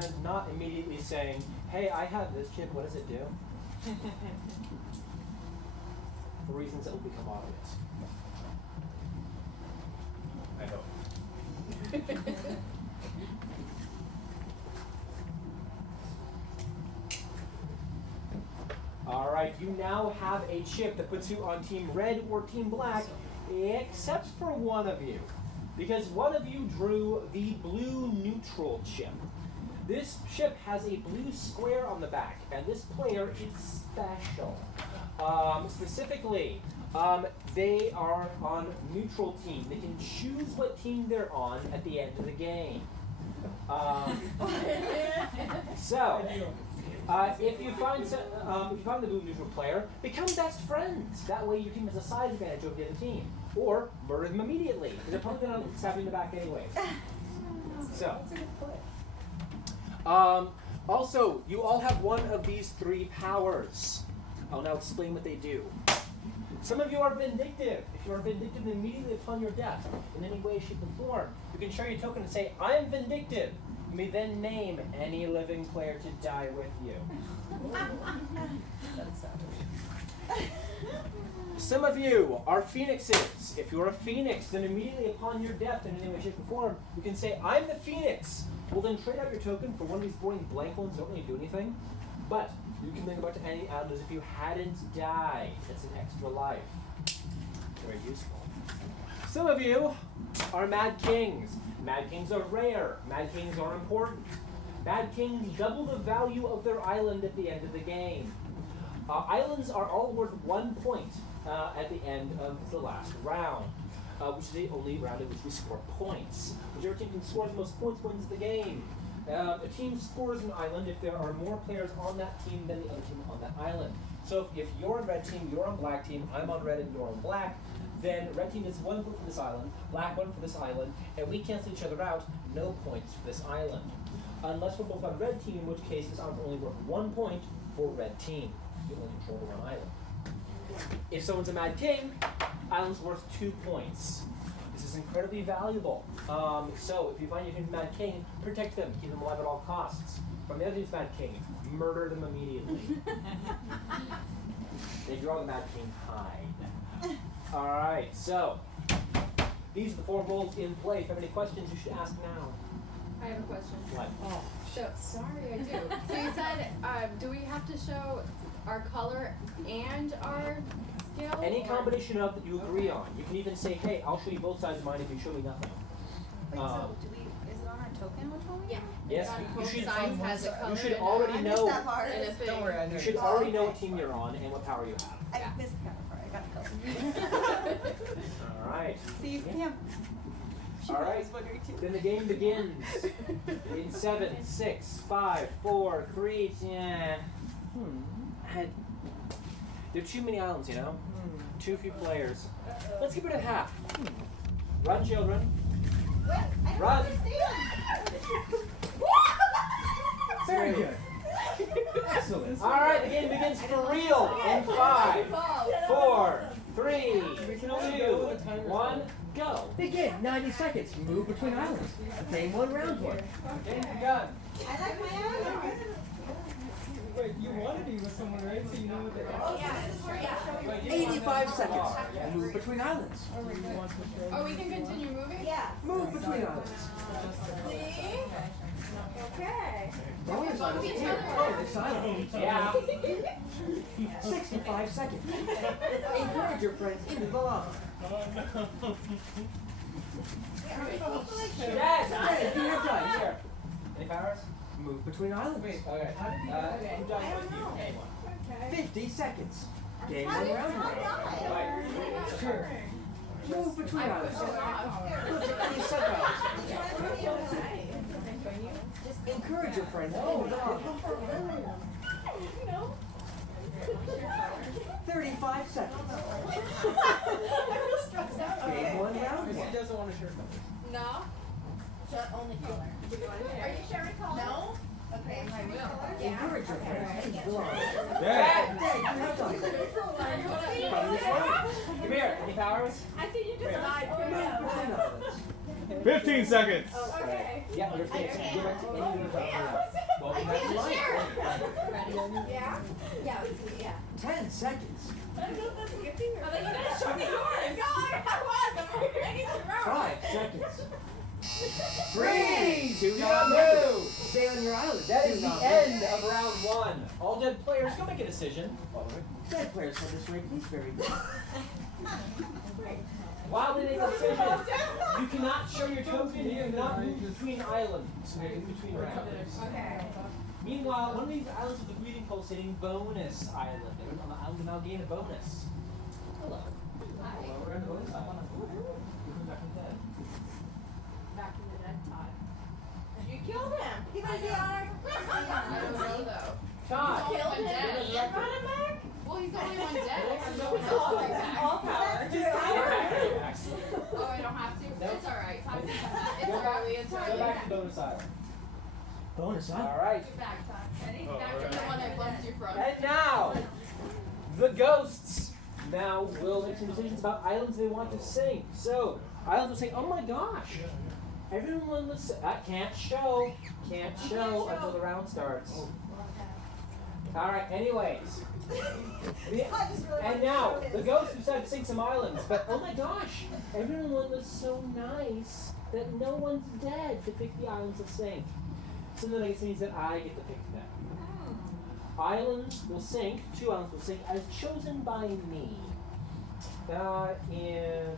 recommend not immediately saying, hey, I have this chip, what does it do? For reasons that will become obvious. I hope. All right, you now have a chip that puts you on Team Red or Team Black, except for one of you. Because one of you drew the blue neutral chip. This chip has a blue square on the back, and this player is special. Specifically, they are on neutral team. They can choose what team they're on at the end of the game. If you find the blue neutral player, become best friends. That way your team has a size advantage over the other team. Or murder them immediately, because they're probably going to stab you in the back anyway. Also, you all have one of these three powers. I'll now explain what they do. Some of you are vindictive. If you are vindictive immediately upon your death, in any way, shape, or form, you can show your token and say, I am vindictive. You may then name any living player to die with you. That's savage. Some of you are phoenixes. If you're a phoenix, then immediately upon your death, in any way, shape, or form, you can say, I'm the phoenix. We'll then trade out your token for one of these boring blank ones that don't really do anything. But you can think about to any island as if you hadn't died. That's an extra life. Very useful. Some of you are Mad Kings. Mad Kings are rare. Mad Kings are important. Mad Kings double the value of their island at the end of the game. Islands are all worth 1 point at the end of the last round, which is the only round in which we score points. Whichever team can score the most points wins the game. A team scores an island if there are more players on that team than the other team on that island. So if you're on red team, you're on black team, I'm on red and you're on black, then red team is 1 point for this island, black 1 for this island, and we cancel each other out, no points for this island. Unless we're both on red team, in which case this island is only worth 1 point for red team. You only control one island. If someone's a Mad King, island's worth 2 points. This is incredibly valuable. So if you find your team's Mad King, protect them, keep them alive at all costs. From the other team's Mad King, murder them immediately. They draw the Mad King hide. Alright, so these are the 4 rules in play. If you have any questions, you should ask now. I have a question. What? Oh, so sorry, I do. So you said, do we have to show our color and our skill? Any combination of that you agree on. You can even say, hey, I'll show you both sides of mine if you show me nothing. Wait, so is it on our token which one? Yeah. Yes, you should already I missed know. that part. Don't worry, You should already know what team you're on and what power you have. I missed that part. I got to go. All right. See, Pam. All right. Then the game begins in 7, 6, 5, 4, 3. There are too many islands, you know. Too few players. Let's give it a half. Run, children. Run. Very good. Excellent. All right, the game begins for real in 5, 4, 3, 2, 1, go. Begin. 90 seconds. Move between islands. Game 1, round 1. Game begun. I like my island. Wait, you want to be with someone, right? So you know what they are. Oh, yeah, this is where, yeah. 85 seconds. Move between islands. Oh, we can continue moving? Yeah. Move between islands. See? Okay. Oh, this island is here. Oh, this island. Yeah. 65 seconds. Encourage your friends into the lava. Yes. Hey, do your time. Here. Any powers? Move between islands. Okay. Who dies with you? Anyone. 50 seconds. Game 1, round 1. Sure. Move between islands. Just encourage your friends into the lava. 35 seconds. Game 1, round 1. He doesn't want to share colors. No. Only color. Are you sharing color? No? Okay, I will. Encourage your friends into the lava. Yeah. Hey, you have time. Come here. Any powers? I think you just died. Move between islands. 15 seconds. Okay. Yeah, you're fixed. Give it to any of the Yeah? Yeah, yeah. 10 seconds. I don't know if that's a good thing or not. I thought you guys showed me yours. No, I was. I need to row. 5 seconds. 3, Do 2, not move. Stay on your island. That Do is the not end move. of round 1. All dead players, go make a decision. Dead players come this way, please. Very good. While they make a decision, you cannot show your token, you cannot move between islands, in between rounds. Okay. Meanwhile, one of these islands with the breathing pulsating bonus island. On the island now gain a bonus. Hello. Hello, we're on the bonus island. Who's back in bed? Back in the dead Todd. You killed him. He was the honor. I don't know though. Todd! He's the only one dead. And brought him back? Well, he's the only one dead. So no one's All coming back. power. Oh, I don't have to? No. It's alright. It's Go back- early. It's Go early. back to bonus island. Bonus island. Alright. Get back, Todd. Back to the one I bumped you from. And now, the ghosts now will make some decisions about islands they want to sink. So, islands will say, oh my gosh, everyone listen, can't show until the round starts. Alright, anyways. And now, the ghosts decide to sink some islands, but oh my gosh, everyone was so nice that no one's dead to pick the islands to sink. So then I guess it means that I get to pick them. Islands will sink, 2 islands will sink, as chosen by me. Let's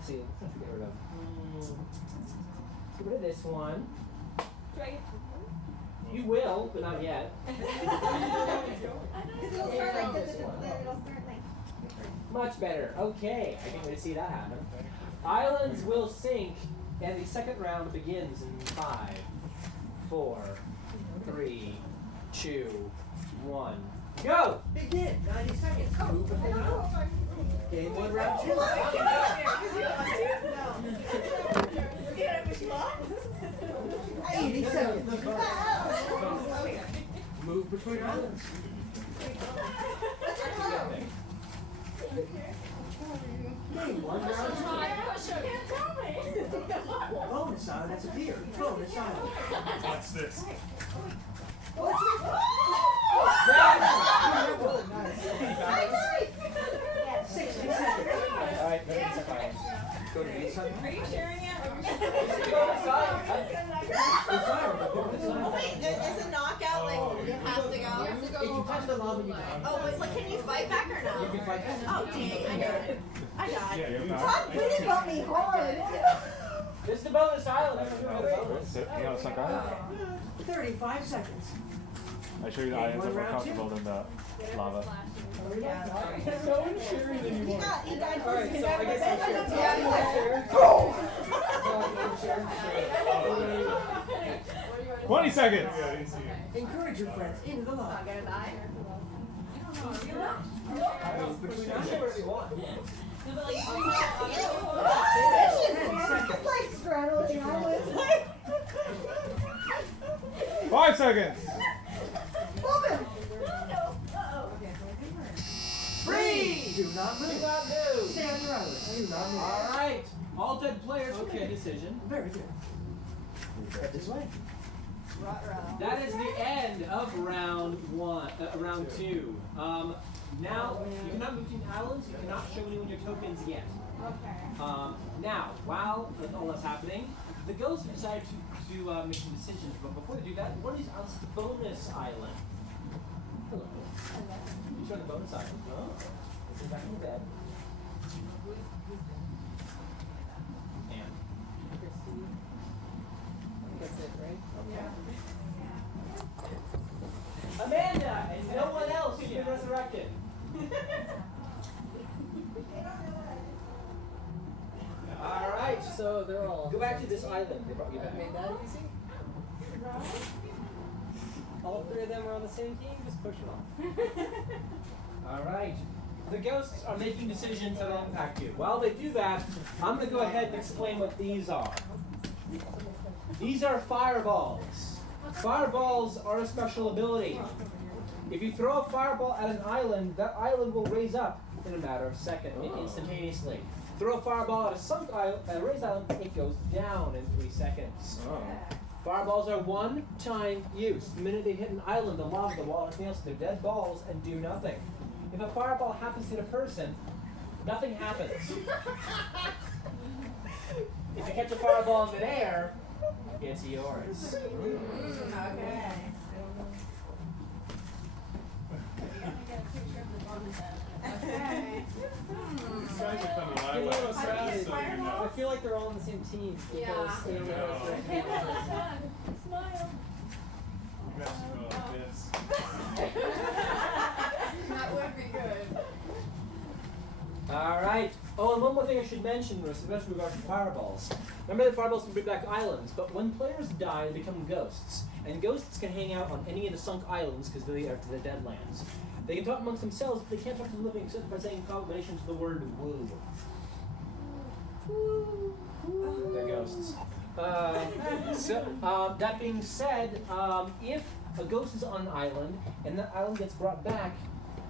see, which one should we get rid of? Let's get rid of this one. You will, but not yet. Much better. Okay, I can't wait to see that happen. Islands will sink, and the second round begins in 5, 4, 3, 2, 1. Go! Begin. 90 seconds. Move between islands. Game 1, round 2. 80 seconds. Move between islands. Game 1, round 2. Bonus island has appeared. Bonus island. What's this? 60 seconds. Alright, that's fine. Go to the side. Are you sharing it? Wait, is a knockout like you have to You go? have to go. If you touch the lava, you die. Oh, wait, like, can you fight back or no? You can fight back. Oh, dang, I died. I died. Yeah, you're Todd pleaded about me hard. This is the bonus island. I'm gonna do a bonus. You know, it's like I 35 seconds. show you the islands are more comfortable than the lava. No one's sharing anymore. He died Alright, so I guess I'll share. Yeah, Go! 20 seconds! Encourage your friends into the lava. Gonna die. Between us, whatever you want. 10 seconds. It's like straddling islands. Like, 5 seconds! woman. Free! Do not Do move. not move. Stay on your island. Do not move. Alright. All dead players will make a decision. Very good. Head this way. That is the end of round 2. Now, you cannot move between islands, you cannot show anyone your tokens yet. Now, while all that's happening, the ghosts decide to make some decisions, but before they do that, one of these islands is the bonus island. Hello. You joined the bonus island. Oh. Let's go back in bed. And that's it, right? Amanda, and no one else has been resurrected. Alright, so they're all. go back to this island. They brought you back. Made that easy? All 3 of them are on the same team, just push them off. Alright. The ghosts are making decisions that will impact you. While they do that, I'm going to go ahead and explain what these are. These are fireballs. Fireballs are a special ability. If you throw a fireball at an island, that island will raise up in a matter of seconds, instantaneously. Throw a fireball at a raised island, it goes down in 3 seconds. Oh. Fireballs are one-time use. The minute they hit an island, the lava, the wall, anything else, they're dead balls and do nothing. If a fireball happens to hit a person, nothing happens. If you catch a fireball in midair, it's yours. Okay. Okay. These guys are coming Give live. me a little stress. So you know. I feel like they're all on the same team. Yeah. Because they don't know what's right. Hey, well done. Smile. You guys should go like this. That would be good. Alright. Oh, and one more thing I should mention, especially with regard to fireballs. Remember that fireballs can bring back islands, but when players die, they become ghosts. And ghosts can hang out on any of the sunk islands because they are to the Deadlands. They can talk amongst themselves, but they can't talk to the living except by saying combinations of the word woo. They're ghosts. That being said, if a ghost is on an island and that island gets brought back,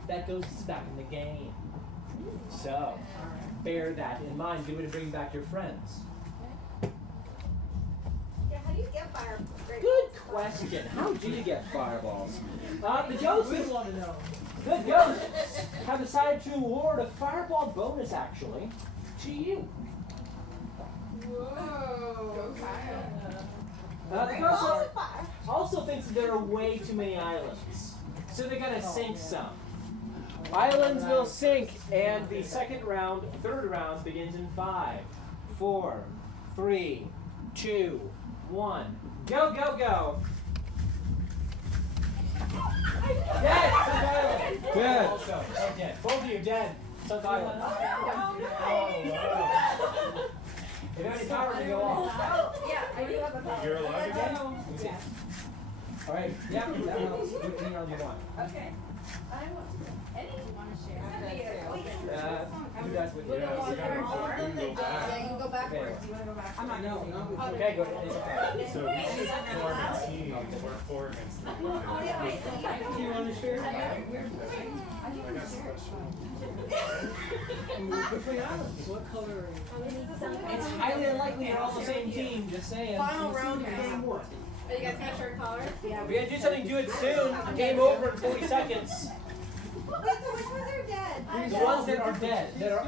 that ghost is back in the game. So, bear that in mind. Good way to bring back your friends. Yeah, how do you get fire? Good question. How do you get fireballs? The ghosts, We want to know. the ghosts have decided to award a fireball bonus, actually, to you. Whoa. Go Kyle. The ghosts also thinks that there are way too many islands, so they're gonna sink some. Islands will sink, and the third round begins in 5, 4, 3, 2, 1. Go, go, go! Dead! Sunk Island! Dead. Also, dead. Both of you dead. Sunk Island. If you have any power to go off. Oh, yeah, I do have a power. You're alive again? Yeah. Alright, yeah, that helps. Do any round you want. Okay. I want to. Any you want to share? You guys with you. Yeah, we can go back. Yeah, you can go backwards. You want to go back? I'm not going. Okay, go ahead. It's okay. So we should form a team. We're 4 against 3. Oh, yeah, wait, so Do you want to share? I got special. Between islands. What color are you? It's highly unlikely you're all the same team, just saying. Final round of game 1. Are you guys gonna share colors? Yeah. If you're gonna do something, do it soon. Game over in 40 seconds. Wait, so which ones are dead? The ones that are dead, that are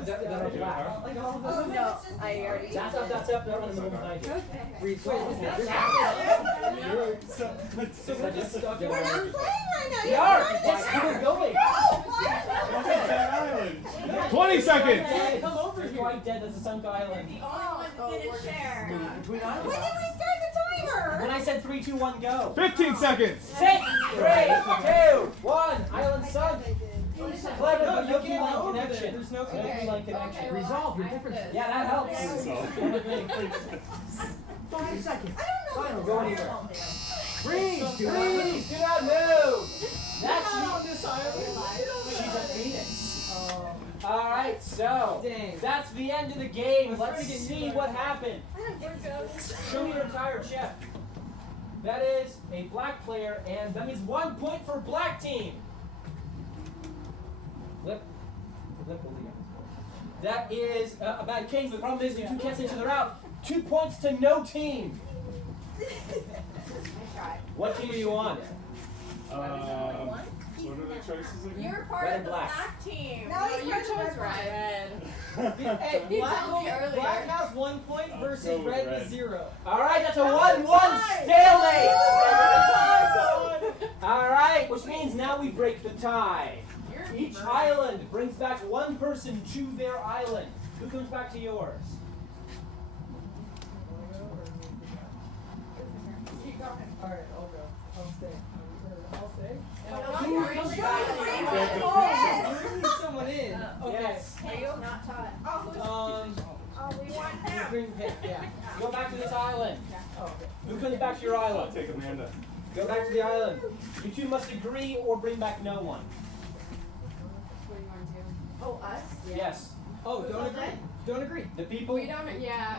black. Like all of Oh, them? no, I already. That's up, they're on the middle behind you. Wait, So we're just stuck in We're not playing right now. We are! Yes, we're going! What's a dead island? 20 seconds! Dead. Come over here. Quite dead, that's a sunk island. The only one that didn't share. Between When islands. did we start the timer? When I said 3, 2, 1, go. 15 seconds! 6, 3, 2, 1. Island sunk. Clever, but no key line connection. There's no No key line connection. Okay, Resolve your differences. Yeah, that helps. 5 seconds. I don't know. Final Go round. anywhere. Freeze! Do not Please move. do not move. That's on this island. she's a phoenix. All right, so Dang. that's the end of the game. Let's see what happened. We're good. Show me your entire chip. That is a black player, and that means 1 point for black team. Flip. Flip will leave. That is a bad case. The problem is you two cancel each other out. 2 points to no team. I tried. What team are you on? What are the choices again? You're part Red of and the black. black team. No, you chose red. Hey, You black, told me earlier. black has 1 point versus go with red red. is 0. All right, that's a That was 1-1 tied. stalemate. All right, which means now we break the tie. Each island brings back one person to their island. Who comes back to yours? Alright, I'll go. I'll stay. I'll stay? Yes. You need someone in. Okay. Yes. Are you not taught? We want them. Green pick, yeah. Go back to this island. Oh, okay. Who comes back to your I'll island? take Amanda. Go back to the island. You two must agree or bring back no one. What do you want to do? Oh, us? Yes. Oh, don't agree. Don't agree. The people. We don't. Yeah.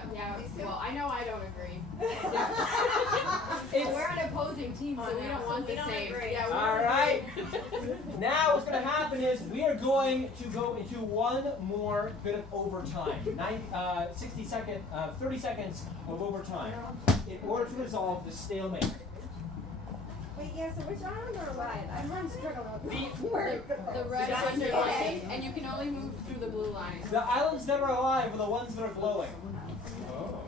Well, I know I don't agree. We're on opposing teams, so we don't want the same. Yeah, All right. Now what's going to happen is we are going to go into one more bit of overtime. 30 seconds of overtime in order to resolve the stalemate. Wait, yeah, so which island or what? I'm on struggle. The red is underlined, and you can only move through the blue line. The islands that are alive are the ones that are glowing. Oh.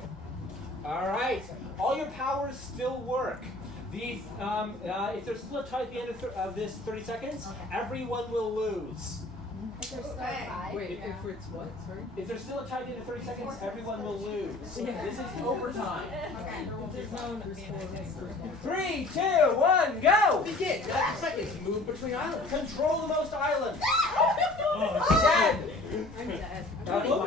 All right. All your powers still work. These, if there's still a tie at the end of this 30 seconds, everyone will lose. If there's still a tie. Wait, if it's what? Sorry? If there's still a tie at the end of 30 seconds, everyone will lose. This is overtime. There's no 3, 2, 1, go! Begin. 30 seconds. Move between islands. Control the most islands. Oh, Dead. I'm dead.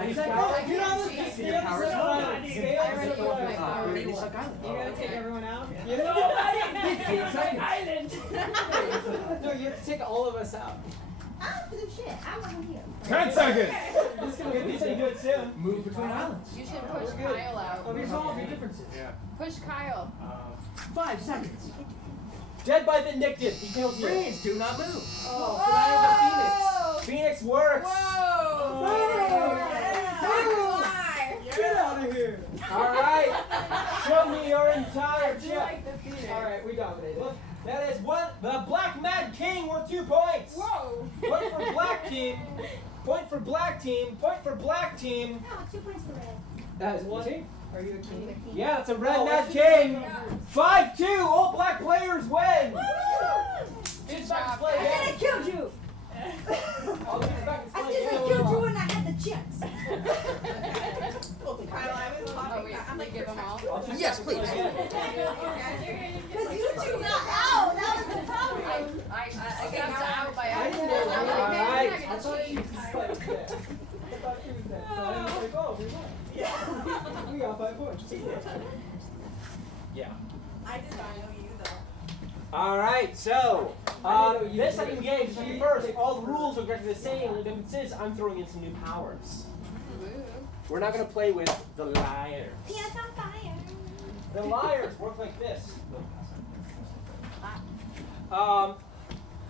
He's I Get on the can't stay on the center island. Stay on the already center used my island. power. You gotta take everyone out? No, you have to take all of us out. I don't do shit. I wasn't here. 10 seconds! This is gonna be good soon. Move between islands. You should push Kyle out. Resolve your differences. Push Kyle. 5 seconds. Dead by vindictive. He killed you. Friends, do not move. Oh, but I have a Phoenix works. Get out of here! All right. Show me your entire chip. Alright, we dominated. Look, that is one. The Black Mad King worth 2 points. Whoa. Point for black team. Point for black team. Point for black team. No, 2 points for red. That is one team. Are you a king? Yeah, it's a Red Mad King. 5-2. All black players win. Get back to play And then I again. killed you. I'll get back to I play just again. killed you when I had the chips. Oh, we give them all? I'll just Yes, back to play please. again. Because you two got out. That was the problem. I got out by I didn't accident. know. I'm like, All man, right. I'm I not thought gonna she cheat. was dead. I thought she was dead. So I was like, oh, we won. We got 5 points. Yeah. I did not know you though. All right, so this second game, just like the first, all the rules are exactly the same. The difference is I'm throwing in some new powers. Woo. We're not going to play with the liars. Pants on fire. The liars work like this.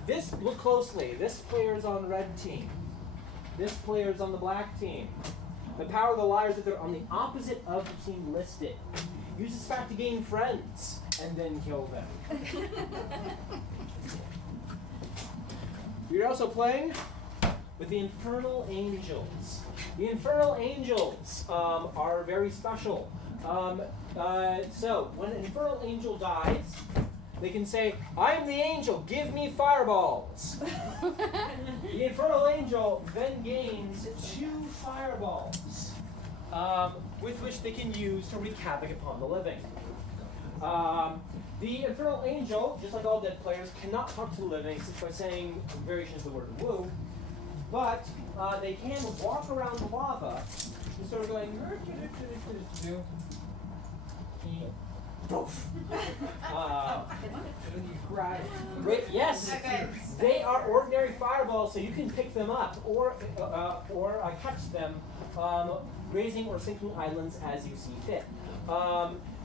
This, look closely. This player is on the red team. This player is on the black team. The power of the liars is they're on the opposite of the team listed. Use this fact to gain friends, and then kill them. We're also playing with the Infernal Angels. The Infernal Angels are very special. So, when an Infernal Angel dies, they can say, I'm the angel, give me fireballs. The Infernal Angel then gains 2 fireballs, with which they can use to wreak havoc upon the living. The Infernal Angel, just like all dead players, cannot talk to the living except by saying variations of the word woo, but they can walk around the lava and sort of going, poof. When you cry. Yes, they are ordinary fireballs, so you can pick them up or catch them, raising or sinking islands as you see fit.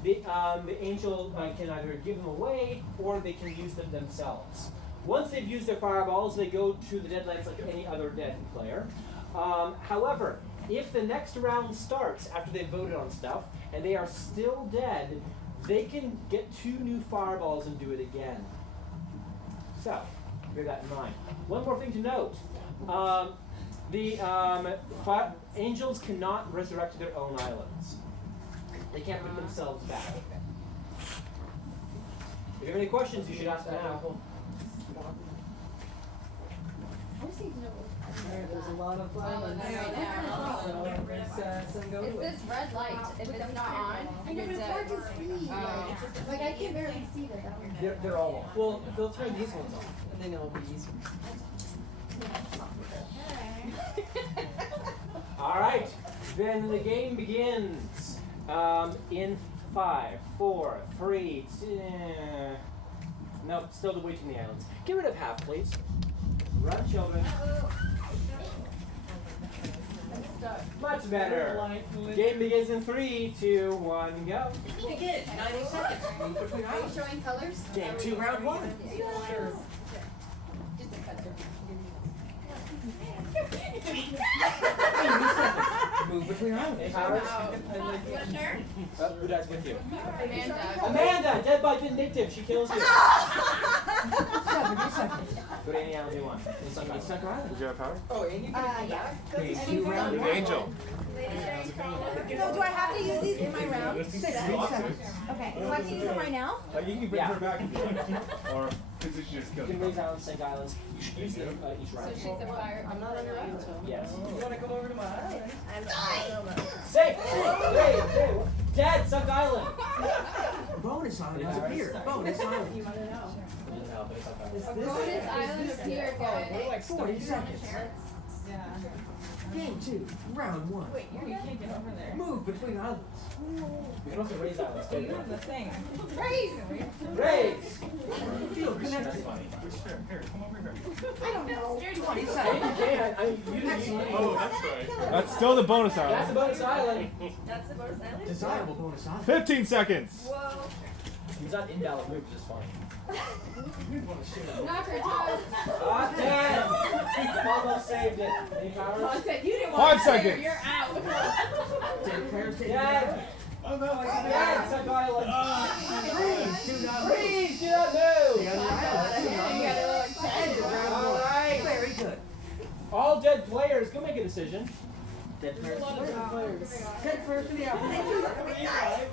The angel can either give them away or they can use them themselves. Once they've used their fireballs, they go to the Deadlands like any other dead player. However, if the next round starts after they've voted on stuff and they are still dead, they can get 2 new fireballs and do it again. So, bear that in mind. One more thing to note. Angels cannot resurrect their own islands. They can't bring themselves back. If you have any questions, you should ask now. I just need to know There's a lot of Following violence. them right now. So let's go It's to it. this red light. If it's not on, I know, you're but it's hard dead. to see. Like, I can barely see that. They're all on. Well, they'll turn these ones off, and then it'll be easier. All right, then the game begins. In 5, 4, 3, 2. Nope, still the waiting the islands. Get rid of half, please. Run, children. Much better. Game begins in 3, 2, 1, go. Begin. 90 seconds. Move between Are you islands. showing colors? Game 2, round 1. Sure. Just a color. Move between islands. Any powers? Your turn. Who dies with you? Amanda. Amanda, dead by vindictive. She kills you. 70 seconds. Go to any island you want. It's like Center island. Did you have power? Oh, and you can Game 2, round 1. Angel. So do I have to use these in my round? 60 seconds. Okay, so I can use them right now? Like you can bring her back if you want. Or because she just You killed can you. raise islands, sink islands. You should use them each So round. she's a fire. I'm not on your angel. Yes. You wanna come over to my island? Sink! Three, 2, dead, sunk island. Bonus island has appeared. Bonus island. You want to know? No, but it's not A bad. bonus island appeared, guys. 40 seconds. Game 2, round 1. Wait, you can't get over there. Move between islands. You can also raise islands too. the thing. Raise! Raise! Feel That's connected. funny. Here, come over here. I don't know. 20 Hey, seconds. you can. I mean, you Oh, that's right. That's still the bonus That's a island. bonus island. That's the bonus island? Desirable bonus island. 15 seconds. Whoa. He's not invalid move, which is funny. Knock her toes. Ah, 10! Almost saved it. Any powers? said you didn't 5 seconds. You're out. 10 players taking Dead! Oh no, Dead! Sunk island! Freeze. Do not move. Freeze! Do not move! Stay on your island. Do not move. End of round 1. Alright. Very good. All dead players, go make a decision. Dead players. Dead players to the island.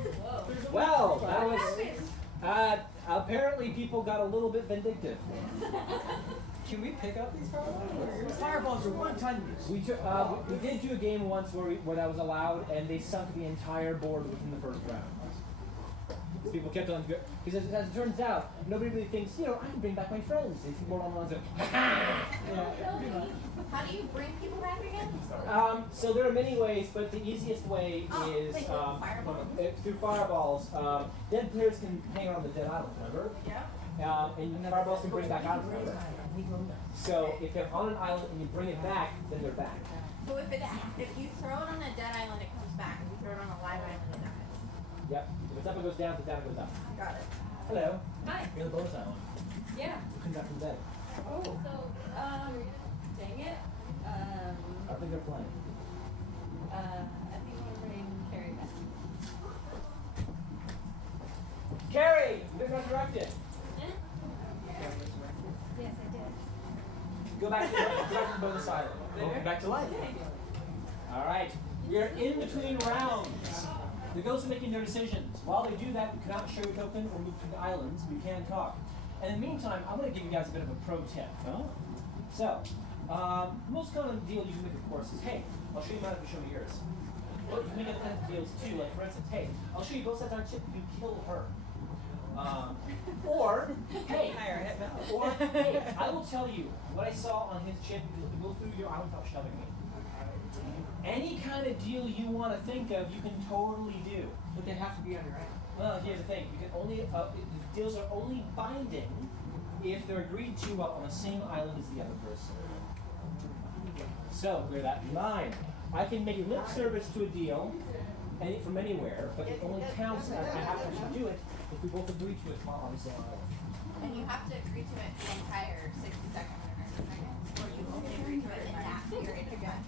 Well, that was. Apparently, people got a little bit vindictive. Can we pick up these fireballs? Fireballs are one-time use. We did do a game once where that was allowed, and they sunk the entire board within the first round. So people kept on because as it turns out, nobody really thinks, I can bring back my friends. They think more along the lines of, How do you bring people back again? so there are many ways, but the easiest way is like fireballs? through fireballs. Dead players can hang on the dead island, remember? Yeah. And fireballs can bring back islands, remember? So if they're on an island and you bring it back, then they're back. So if you throw it on a dead island, it comes back. If you throw it on a live island, it dies. Yep. If it's up, it goes down. If it's down, it goes up. Got it. Hello. Hi. You're the bonus island. Yeah. Come back from bed. Oh. So, dang it. I think they're playing. I think I'm gonna bring Carrie back. Carrie, you're resurrected. Yes, I did. Go back to the bonus island. Welcome back to life. All right. We are in between rounds. The ghosts are making their decisions. While they do that, you cannot show your token or move between the islands. You can talk. And in the meantime, I'm going to give you guys a bit of a pro tip. So, most common deal you can make, of course, is, hey, I'll show you mine if you show me yours. But you can make other kinds of deals too. Like, for instance, hey, I'll show you both sides on a chip if you kill her. Or, hey, I will tell you what I saw on his chip if you go through your island without shoving me. Any kind of deal you want to think of, you can totally do. But they have to be on your island. Well, here's the thing: you can only deals are only binding if they're agreed to on the same island as the other person. So bear that in mind. I can make lip service to a deal from anywhere, but it only counts as I have to actually do it if we both agree to it on the same island. And you have to agree to it the entire 60 seconds or 90 seconds. Or you only agree to it in that period of time.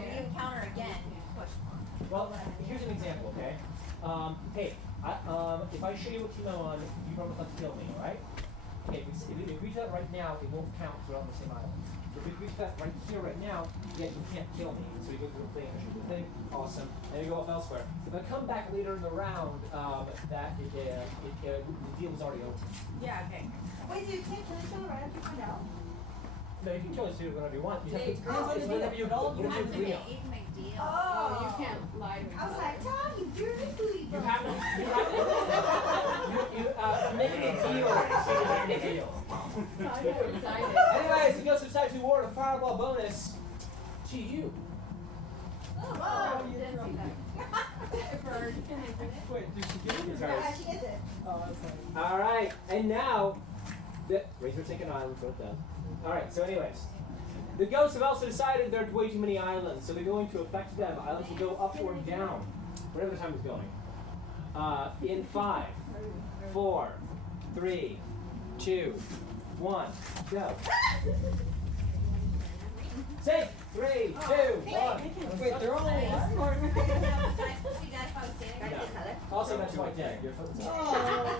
If you encounter again, you push on. Well, here's an example, okay? Hey, if I show you what team I'm on, you promise not to kill me, alright? Okay, if we agree to that right now, it won't count because we're on the same island. If we agree to that right here, right now, yeah, you can't kill me. So we go through the thing, I show you the thing, awesome, and we go off elsewhere. If I come back later in the round, the deal was already over. Yeah, okay. Wait, so you can't kill each other right after you find out? No, you can kill us whenever you want. You have to, It's whenever you You have to agree on. make deals. Oh, you can't lie to each I was other. like, Tommy, you're the foodie. You have to making a deal. Making a deal. Excited. Anyways, the Ghost of Type 2 award a fireball bonus to you. Oh, you didn't see that. Bird. Wait, did she get it? Yeah, she gets it. Oh, that's funny. All right, and now, raise your take an island, so it does. All right, so anyways, The ghosts have also decided there are way too many islands, so they're going to affect them. Islands will go up or down, whatever the time is going. In 5, 4, 3, 2, 1, go. Sink! 3, 2, 1. Wait, they're all alive? Also, that's quite dead. Your foot's up.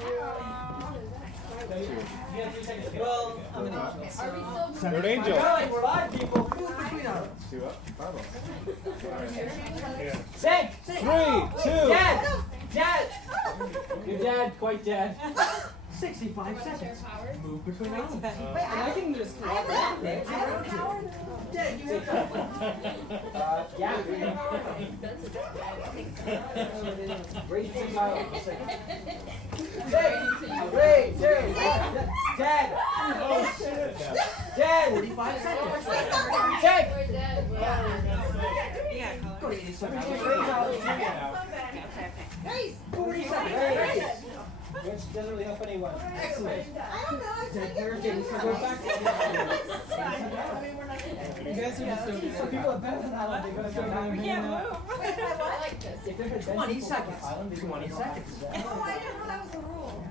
You have 3 seconds to go. Well, I'm an Are we angel. still Third We're angel. going, we're live, people. Move between us. 2 up. Fireballs. Sink! 3, 2. Dead! Dead! You're dead, quite dead. 65 seconds. Move between us. I can just Dead, you have Yeah. Raise your title. 6, 3, 2, 1. Dead! Oh, shit. Dead! 45 seconds. Take! We're dead. Go to 87. Raise. 40 Raise. seconds. Which doesn't really help anyone. Excellent. Dead characters. Go back to You guys are just so people are better than Alan. They're gonna go down and hang out. I like this. If there had been 20 people on the seconds. island, they 20 would have seconds. Oh, I didn't know that was the rule.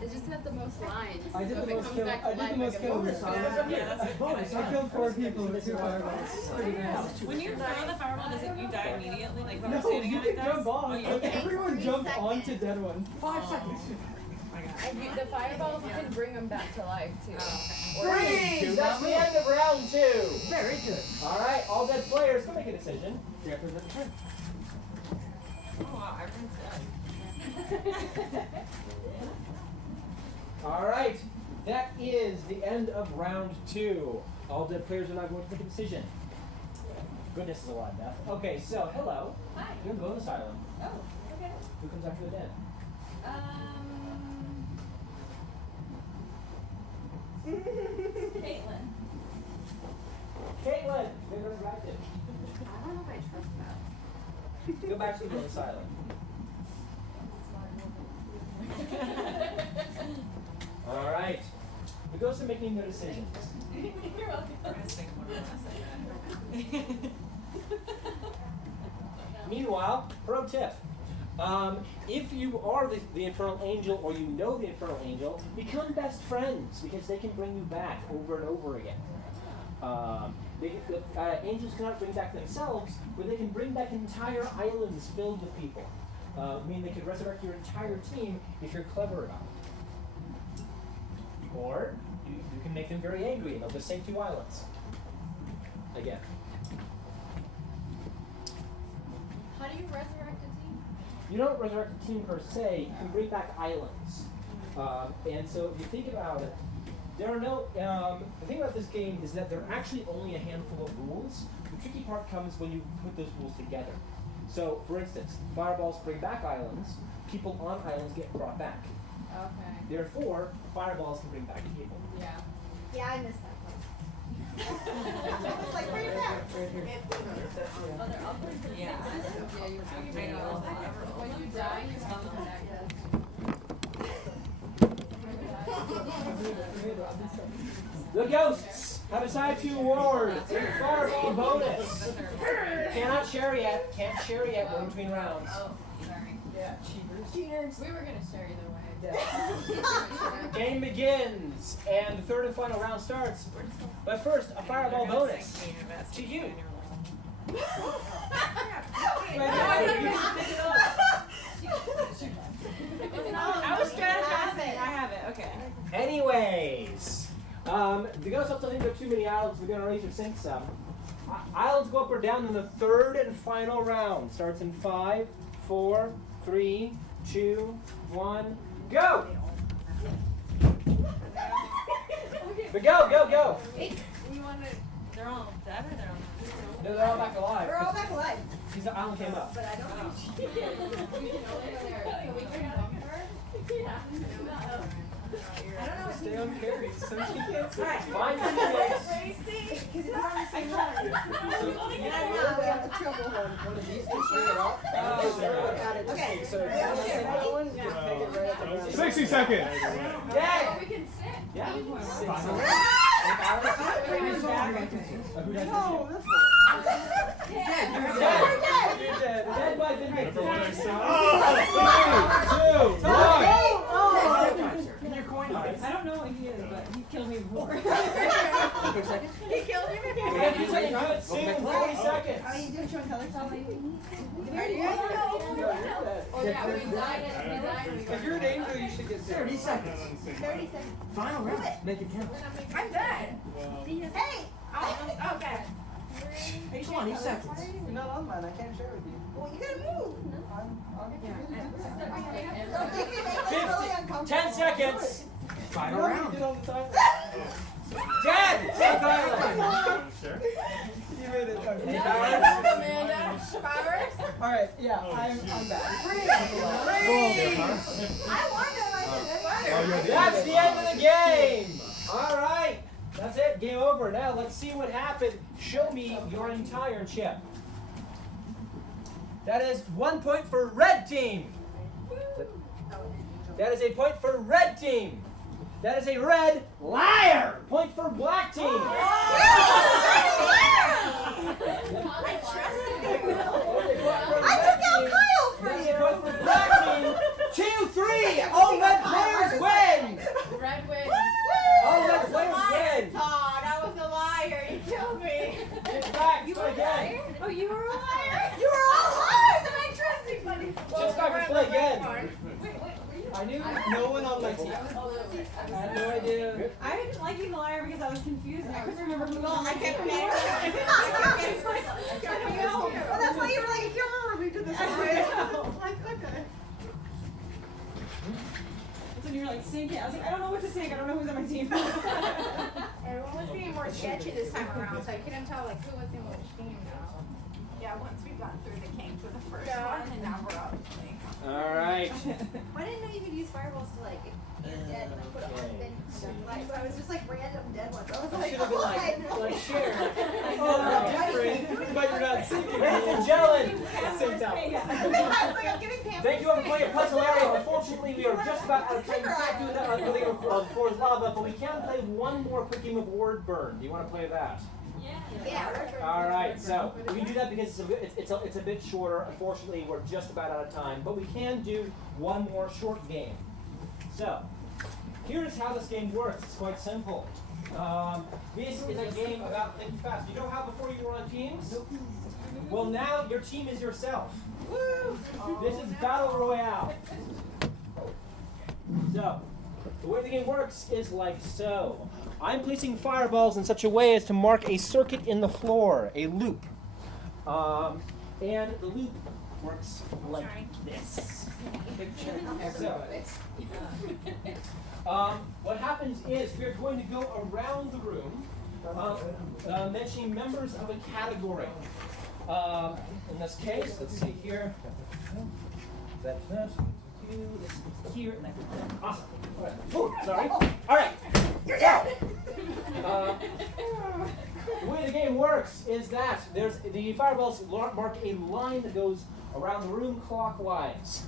It just had the most lines. I did so the if it most comes kill. back I to did life, the most I kills. can- I killed 4 people with 2 fireballs. It's pretty nice. When you throw the fireball, does it you die immediately? Like when No, I'm standing you on can it does? jump on. Oh, you Like, can. everyone jumped onto dead one. 5 seconds. The fireballs can bring them back to life too. Freeze! That's the end of round 2. Very good. All right, all dead players can make a decision. Directors at the turn. Oh wow, everyone's dead. All right, that is the end of round 2. All dead players are now going to make a decision. Goodness is alive, Beth. Okay, so hello. Hi. You're in bonus island. Oh, okay. Who comes after the dead? Caitlin. Caitlin, you're resurrected. I don't know if I trust that. Go back to the bonus island. All right. The ghosts are making their decisions. You're welcome. Meanwhile, pro tip. If you are the Infernal Angel or you know the Infernal Angel, become best friends because they can bring you back over and over again. Angels cannot bring back themselves, but they can bring back entire islands filled with people. I mean, they could resurrect your entire team if you're clever enough. Or you can make them very angry and they'll just sink 2 islands. Again. How do you resurrect a team? You don't resurrect a team per se, you can bring back islands. And so if you think about it, there are no, the thing about this game is that there are actually only a handful of rules. The tricky part comes when you put those rules together. So, for instance, fireballs bring back islands, people on islands get brought back. Okay. Therefore, fireballs can bring back people. Yeah. Yeah, I missed that one. It's like right there. Yeah. Yeah, you when you die, you have to back. The ghosts have decided to award a fireball bonus. Cannot share yet. Can't share yet. We're in between rounds. Oh, sorry. Yeah, cheaters. We were gonna share either way. Game begins, and the third and final round starts. But first, a fireball bonus to you. I was strategizing. I have it. Okay. Anyways, the ghosts also think there are too many islands. We're gonna raise your sink some. Islands go up or down in the third and final round. Starts in 5, 4, 3, 2, 1, go! But go! We want to. They're all dead or they're all No, they're all back alive. We're all back alive. Because the island came up. But I don't think she We can only go there. So we can bump her. I don't know. Stay on carry, so she can't see. Alright. Find your teammates. Because you're on the same line. So, you know, we have the trouble on one of these to bring it up. Everyone got it to Okay. see. So if you want to see that one, just peg it right at the ground. 60 seconds. Yeah! We can sit. Yeah. Six. Five. Who's back, I think. Who does No, this? this one. Dead. You're Dead. dead. You're dead. Dead by Vindictive. Remember what I said? 3, 2, 1. And your coin dice. I don't know what he is, but he killed me before. Take a second. He killed me. We have to take it soon. 40 seconds. Are you doing showing colors? Are you Yeah, you're dead. Oh yeah, we died and If you're an angel, you should get 30 0. seconds. 30 seconds. Final round. Make it count. I'm done. Hey! Okay. Come on, 8 seconds. You're not on mine. I can't share with you. Well, you gotta move. I'll get you. Don't make me make this really uncomfortable. 10 seconds. Final You round. did all the time. Dead. Stuck Island. Sure. You made it. Okay. Amanda. Powers? All right. Yeah, I'm back. I won though. I said That's the end of the game. All right. That's it. Game over. Now let's see what happened. Show me your entire chip. That is 1 point for red team. That is a point for red team. That is a red liar. Point for black team. I trusted you. I took out Kyle for That's you. a point for black team. 2-3. All red players win. Red wins. All red players win. Todd, I was a liar. You killed me. It's back. You again. Oh, you were a liar? You were all liars, and I trusted buddy. Just back to play again. I knew no one on my team. I had no idea. I didn't like being a liar because I was confused and I couldn't remember who was on my I team. kept getting Well, that's why you were like, I can't remember if we did this already. Okay. That's when you were like, sink it. I was like, I don't know what to sink. I don't know who's on my team. Everyone was being more sketchy this time around, so I couldn't tell like who was in which team now. Yeah, once we got through the kinks of the first Yeah. one, and now we're obviously. All right. I didn't know you could use fireballs to like, if you're dead, like put it on, then light. So I was just like random dead ones. I was I like, should have been like share. Oh, Oh, different, but you're not sinking. Ladies and gentlemen, Synced out. I was like, I'm giving Pam. thank you all for playing Puzzalarium. Unfortunately, we are just about out of time. We can't do the floor is lava, but we can play one more quick game of word burn. Do you want to play that? Yeah. All right, so we can do that because it's a bit shorter. Unfortunately, we're just about out of time, but we can do one more short game. So here's how this game works. It's quite simple. This is a game about thinking fast. You know how before you were on teams? Well, now your team is yourself. This is Battle Royale. So the way the game works is like so. I'm placing fireballs in such a way as to mark a circuit in the floor, a loop. And the loop works like this. So, what happens is we're going to go around the room mentioning members of a category. In this case, let's see here. That's you, this is here, and that's awesome. All right. Oh, sorry. All right. You're dead. The way the game works is that there's the fireballs mark a line that goes around the room clockwise,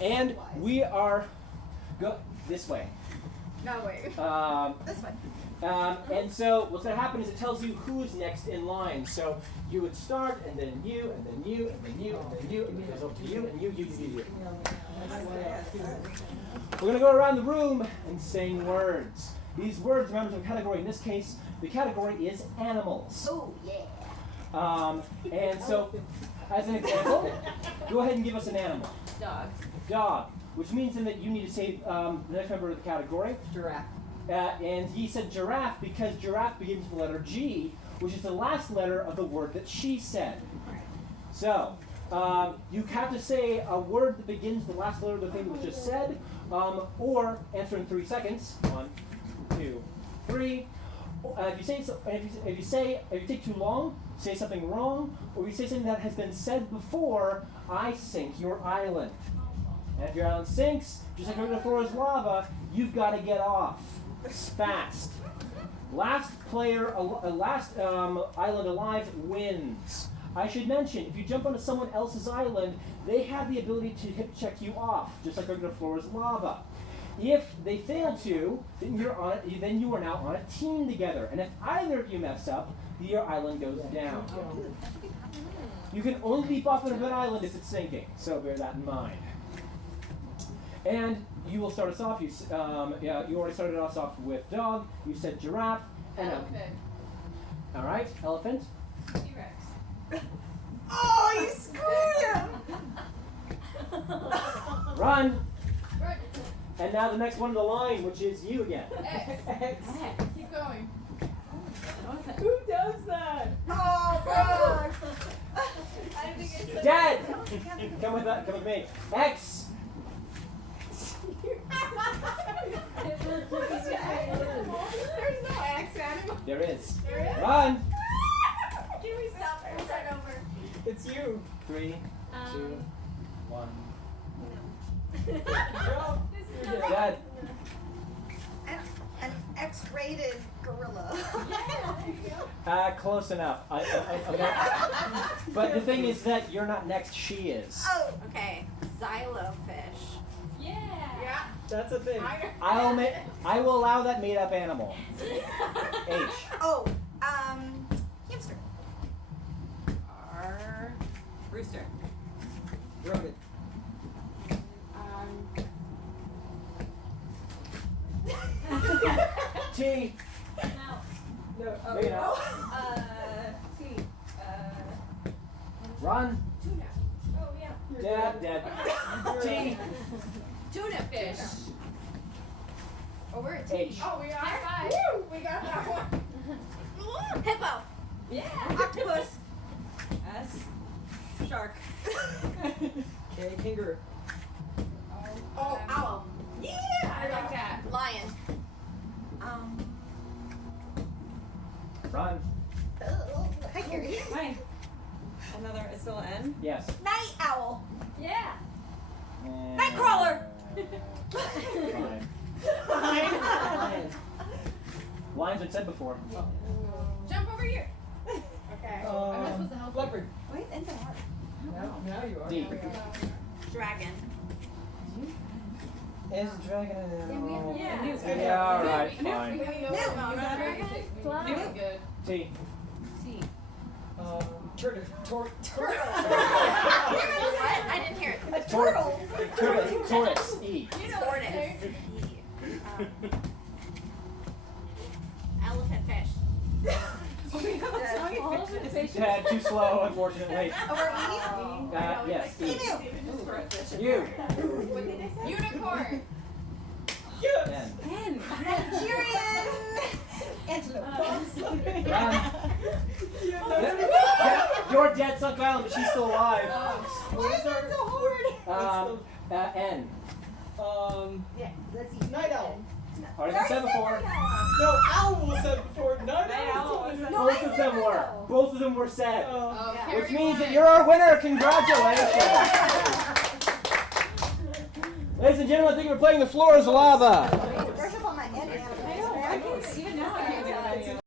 and we are go this way. No, wait. This one. And so what's going to happen is it tells you who's next in line. So you would start, and then you, and then you, and then you, and then you, and then it goes over to you, and you. We're going to go around the room and saying words. These words are members of a category. In this case, the category is animals. Oh, yeah. And so, as an example, go ahead and give us an animal. Dog. Dog, which means then that you need to say the next member of the category. Giraffe. And he said giraffe because giraffe begins with the letter G, which is the last letter of the word that she said. So, you have to say a word that begins with the last letter of the thing that was just said, or answer in 3 seconds. 1, 2, 3. If you take too long, say something wrong, or you say something that has been said before, I sink your island. And if your island sinks, just like the floor is lava, you've got to get off fast. Last player, last island alive wins. I should mention, if you jump onto someone else's island, they have the ability to hip check you off, just like regular floor is lava. If they fail to, then you are now on a team together. And if either of you mess up, your island goes down. You can only leap off of an island if it's sinking, so bear that in mind. And you will start us off. You already started us off with dog. You said giraffe and Elephant. All right, elephant. T-Rex. Oh, you screwed him! Run. Run. And now the next one in the line, which is you again. X. Keep going. Who does that? Oh, God! I think it's Dad, come with me. X. There's no X animal. There is. There is? Run. Can we stop and start over? It's you. 3, 2, 1. Jump. Dad. An X-rated gorilla. Close enough. But the thing is that you're not next. She is. Oh, Okay, xylofish. Yeah. That's a thing. I will allow that made-up animal. H. oh, hamster. R. Rooster. Rodent. T. No. Maybe not. T. Run. Tuna. Oh yeah. Dad. T. Tuna fish. Oh, we're a team. H. Oh, we are. High five. Woo, we got that one. Hippo. Yeah. Octopus. S. Shark. Okay, kangaroo. Oh, owl. Yeah. I like that. Lion. Run. Oh, hi, Gary. Hi. Another is still an N. Yes. Night owl. Yeah. Nightcrawler. Fine. Lions been said before. Jump over here. Okay. I'm not supposed to help you. Leopard. Wait, that's a hard. Now you are. D. Dragon. Is dragon an animal? Yeah. Yeah, all right, We know fine. what No, dragon is. Really good. T. T. Turtle. What? I didn't hear it. Turtle. Tortoise. E. You know what it is. Elephant fish. Dad, too slow, unfortunately. Over Yes. E. Emu. U. Unicorn. N. N. Nigerian. Antelope. Run. Your dad sunk island, but she's still alive. Why is that so hard? N. Yeah, let's see. Night owl. Already been said before. No, owl was said before. Night owl. owl was said. No, Both of them were. Both of them were said. Oh, Yeah. carry Which means that one. you're our winner. Congratulations. Ladies and gentlemen, thank you for playing The Floor is Lava. Brush up on my N animal.